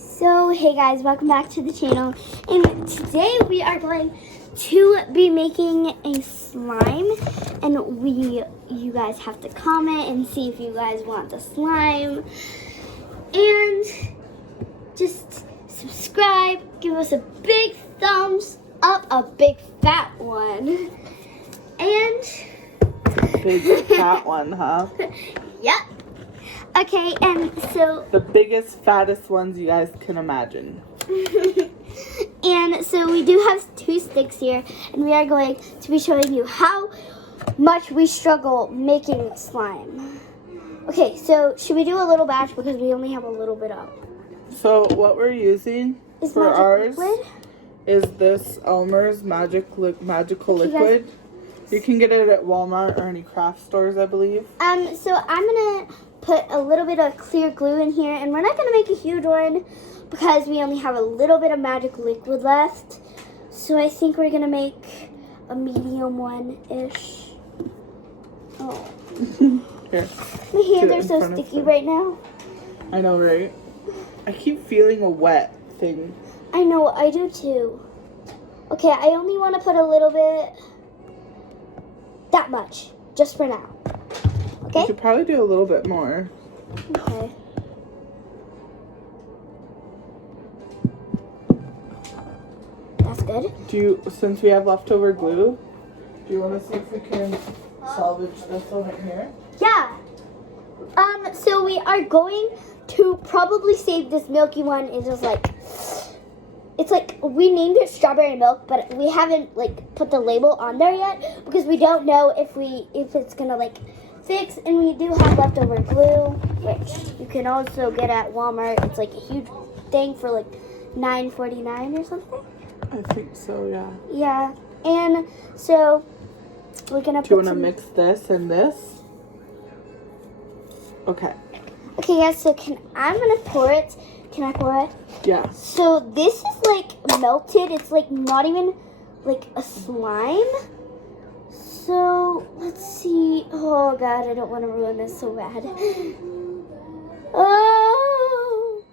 So hey guys, welcome back to the channel, and today we are going to be making a slime, and you guys have to comment and see if you guys want the slime, and just subscribe, give us a big thumbs up, a big fat one, and big fat one, huh? Yep. Okay, and so the biggest, fattest ones you guys can imagine. And so we do have 2 sticks here, and we are going to be showing you how much we struggle making slime. Okay, so should we do a little batch because we only have a little bit up? So what we're using Is for magic ours liquid? is this Elmer's magical liquid. You can get it at Walmart or any craft stores, I believe. So I'm gonna put a little bit of clear glue in here, and we're not gonna make a huge one because we only have a little bit of magic liquid left. So I think we're gonna make a medium one-ish. Oh. Here. My hands are so sticky right now. I know, right? I keep feeling a wet thing. I know, I do too. Okay, I only want to put a little bit, that much, just for now. Okay? You should probably do a little bit more. Okay. That's good. Since we have leftover glue, do you want to see if we can salvage this one right here? Yeah. So we are going to probably save this milky one. It's just like, it's like, we named it strawberry milk, but we haven't like put the label on there yet because we don't know if it's gonna like fix, and we do have leftover glue, which you can also get at Walmart. It's like a huge thing for like $9.49 or something. I think so, yeah. Yeah, and so we're gonna. Do you want to mix this and this? Okay. Okay, guys. So I'm gonna pour it. Can I pour it? Yeah. So this is like melted. It's like not even like a slime. So let's see. Oh God, I don't want to ruin this so bad. Oh.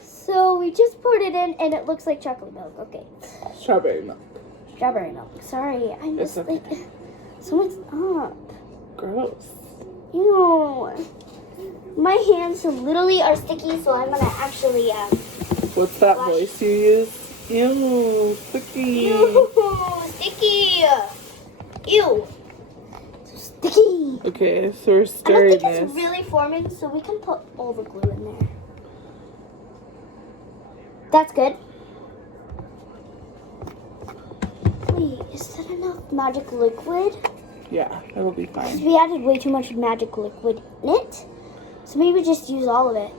So we just poured it in, and it looks like chocolate milk. Okay. Strawberry milk. Strawberry milk. Sorry, I'm just okay. like so much up. Gross. Ew. My hands literally are sticky, so I'm gonna actually What's that voice you use? Ew, sticky. Ew, sticky. Ew. So sticky. Okay, so we're I stirring don't think this. it's really forming, so we can put all the glue in there. That's good. Wait, is that enough magic liquid? Yeah, it'll be Because fine. we added way too much magic liquid in it. So maybe just use all of it.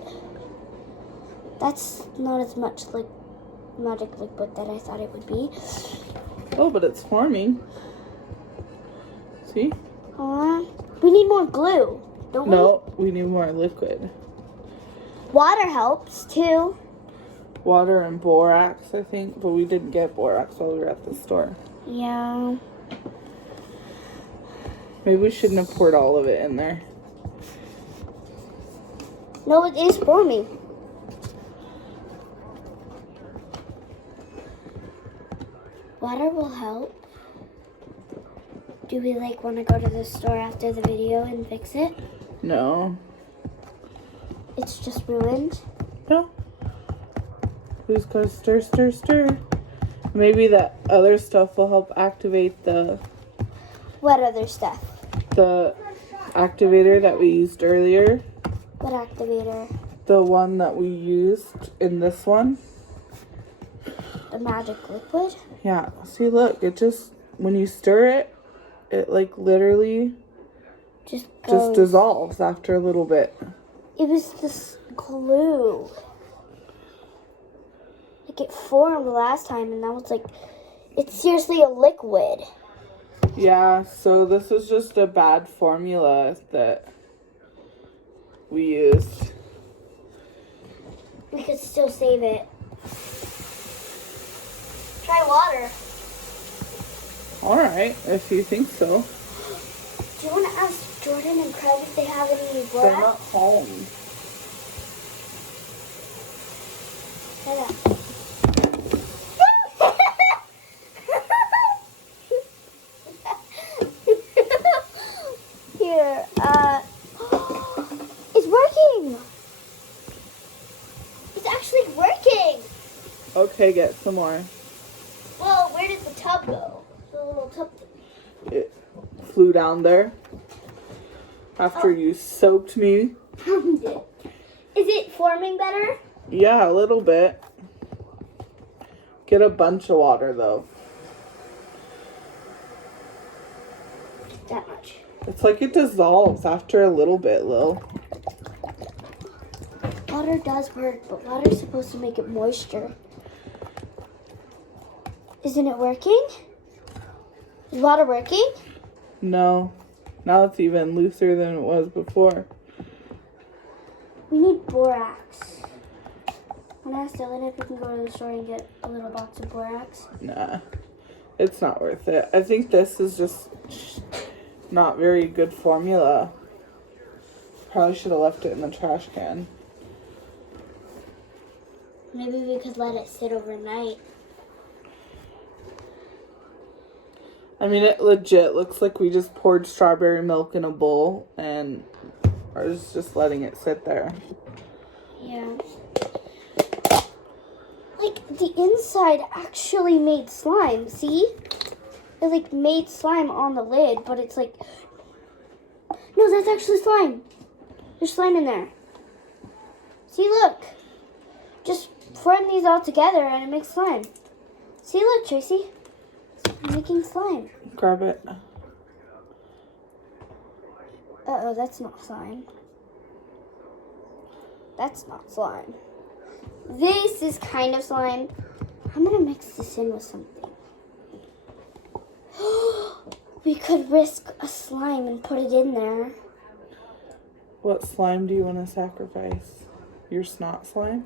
That's not as much like magic liquid that I thought it would be. Oh, but it's forming. See? We need more glue, don't we? No, we need more liquid. Water helps too. Water and borax, I think, but we didn't get borax while we were at the store. Yeah. Maybe we shouldn't have poured all of it in there. No, it is forming. Water will help. Do we like want to go to the store after the video and fix it? No. It's just ruined. No. We just gotta stir, stir, stir. Maybe that other stuff will help activate the What other stuff? activator that we used earlier. What activator? The one that we used in this one. The magic liquid? Yeah. See, look, it just, when you stir it, it like literally Just dissolves after a little bit. It was this glue. Like it formed last time, and now it's like, it's seriously a liquid. Yeah, so this is just a bad formula that we used. We could still save it. Try water. Alright, if you think so. Do you want to ask Jordan and Craig if they have any They're borax? not home. Try that. Here, it's working. It's actually working. Okay, get some more. Well, where did the tub go? The little tub thing. It flew down there after you soaked me. Found it. Is it forming better? Yeah, a little bit. Get a bunch of water though. That much. It's like it dissolves after a little bit, Lil. Water does work, but water's supposed to make it moisture. Isn't it working? Is water working? No. Now it's even looser than it was before. We need borax. When I asked Dylan if we can go to the store and get a little box of borax. Nah. It's not worth it. I think this is just not very good formula. Probably should have left it in the trash can. Maybe we could let it sit overnight. I mean, it legit looks like we just poured strawberry milk in a bowl and are just letting it sit there. Yeah. Like, the inside actually made slime, see? It, like, made slime on the lid, but it's like... No, that's actually slime. There's slime in there. See, look. Just form these all together and it makes slime. See, look, Tracy. It's making slime. Grab it. Uh-oh, that's not slime. That's not slime. This is kind of slime. I'm gonna mix this in with something. We could risk a slime and put it in there. What slime do you want to sacrifice? Your snot slime?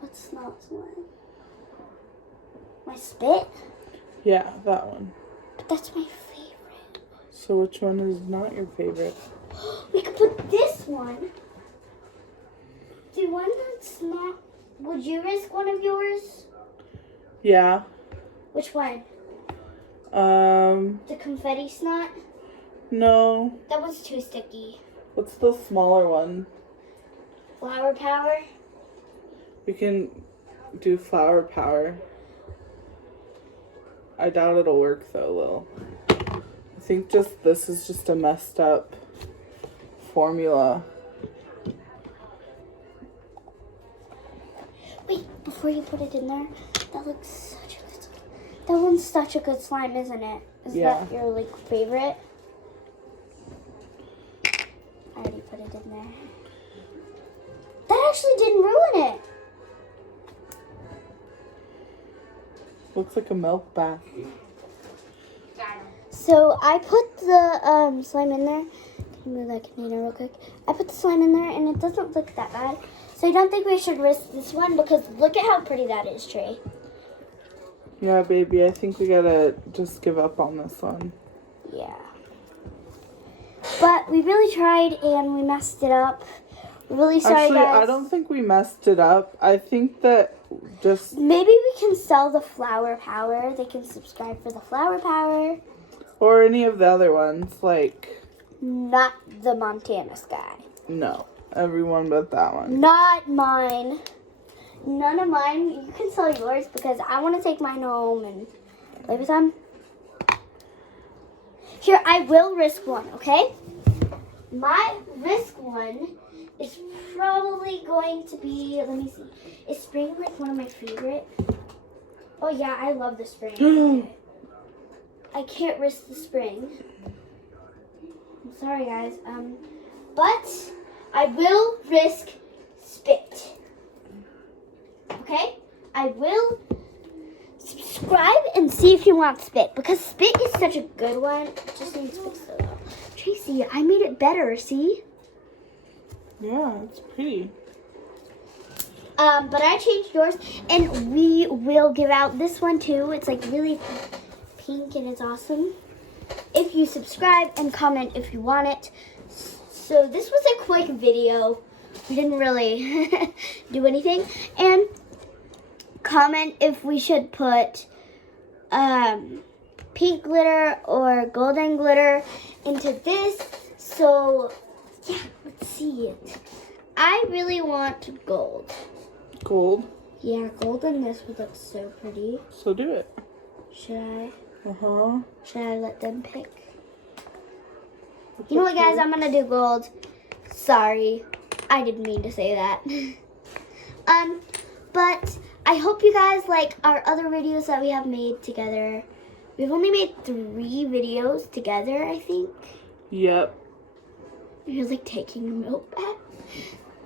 What's not slime? My spit? Yeah, that one. But that's my favorite. So which one is not your favorite? We could put this one. The one that's not... Would you risk one of yours? Yeah. Which one? The confetti snot? No. That one's too sticky. What's the smaller one? Flower power? We can do flower power. I doubt it'll work though, Lil. I think this is just a messed up formula. Wait, before you put it in there, that looks such a good slime. That one's such a good slime, isn't it? Is that your, like, favorite? I already put it in there. That actually didn't ruin it. Looks like a milk bath. So I put the slime in there. Can you move that container real quick? I put the slime in there and it doesn't look that bad. So I don't think we should risk this one because look at how pretty that is, Trey. Yeah, baby, I think we gotta just give up on this one. Yeah. But we really tried and we messed it up. We're really sorry, Actually, guys. I don't think we messed it up. I think that just... Maybe we can sell the flower power. They can subscribe for the flower power. Or any of the other ones, like... Not the Montana sky. No, everyone but that one. Not mine. None of mine. You can sell yours because I want to take mine home and play with them. Here, I will risk one, okay? My risk one is probably going to be, let me see. Is spring like one of my favorite? Oh yeah, I love the spring. I can't risk the spring. I'm sorry guys. But I will risk spit. Okay? I will subscribe and see if you want spit because spit is such a good one. It just needs spit so though. Tracy, I made it better, see? Yeah, it's pretty. But I changed yours and we will give out this one too. It's like really pink and it's awesome. If you subscribe and comment if you want it. So this was a quick video. we didn't really do anything. And comment if we should put pink glitter or golden glitter into this. So yeah, let's see it. I really want gold. Gold? Yeah, gold in this would look so pretty. So do it. Should I? Uh-huh. Should I let them pick? You know what, guys? I'm gonna do gold. Sorry, I didn't mean to say that. But I hope you guys like our other videos that we have made together. We've only made 3 videos together, I think. Yep. You're like taking a milk bath.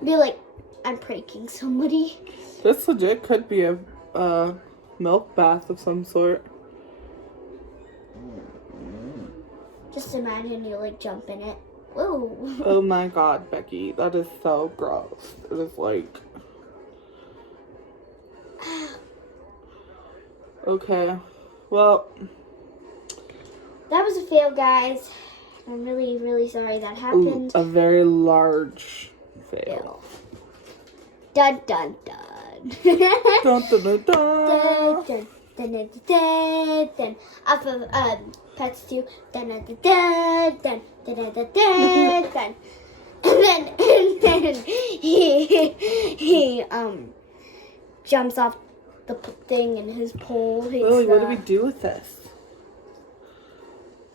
Be like, I'm pranking somebody. This legit could be a milk bath of some sort. Just imagine you like jump in it. Whoa. Oh my god, Becky. That is so gross. It is like... Okay. Well... That was a fail, guys. I'm really, really sorry that happened. Ooh, a very large fail. Dun, dun, dun. Dun, dun, dun, dun. Dun, dun, dun, dun, dun, dun. Off of Pets 2. Dun, dun, dun, dun, dun, dun, dun, dun, dun, dun. And then he jumps off the thing and his pole. Lily, what do we do with this?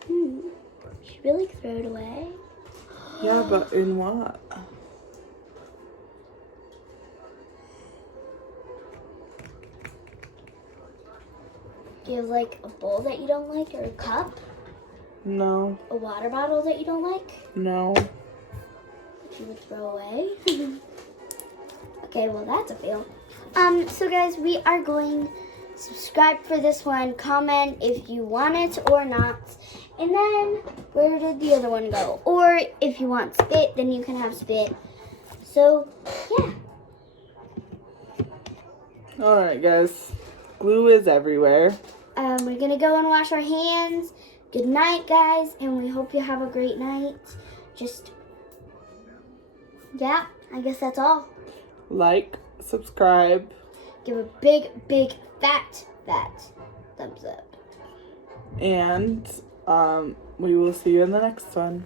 Should we like throw it away? Yeah, but in what? Do you have like a bowl that you don't like, or a cup? No. A water bottle that you don't like? No. That you would throw away? Okay, well that's a fail. So guys, we are going to subscribe for this one, comment if you want it or not, and then where did the other one go? Or if you want spit, then you can have spit. So yeah. Alright guys, glue is everywhere. We're gonna go and wash our hands. Good night, guys, and we hope you have a great night. Yeah, I guess that's all. Like, subscribe. Give a big, big, fat thumbs up. And we will see you in the next one.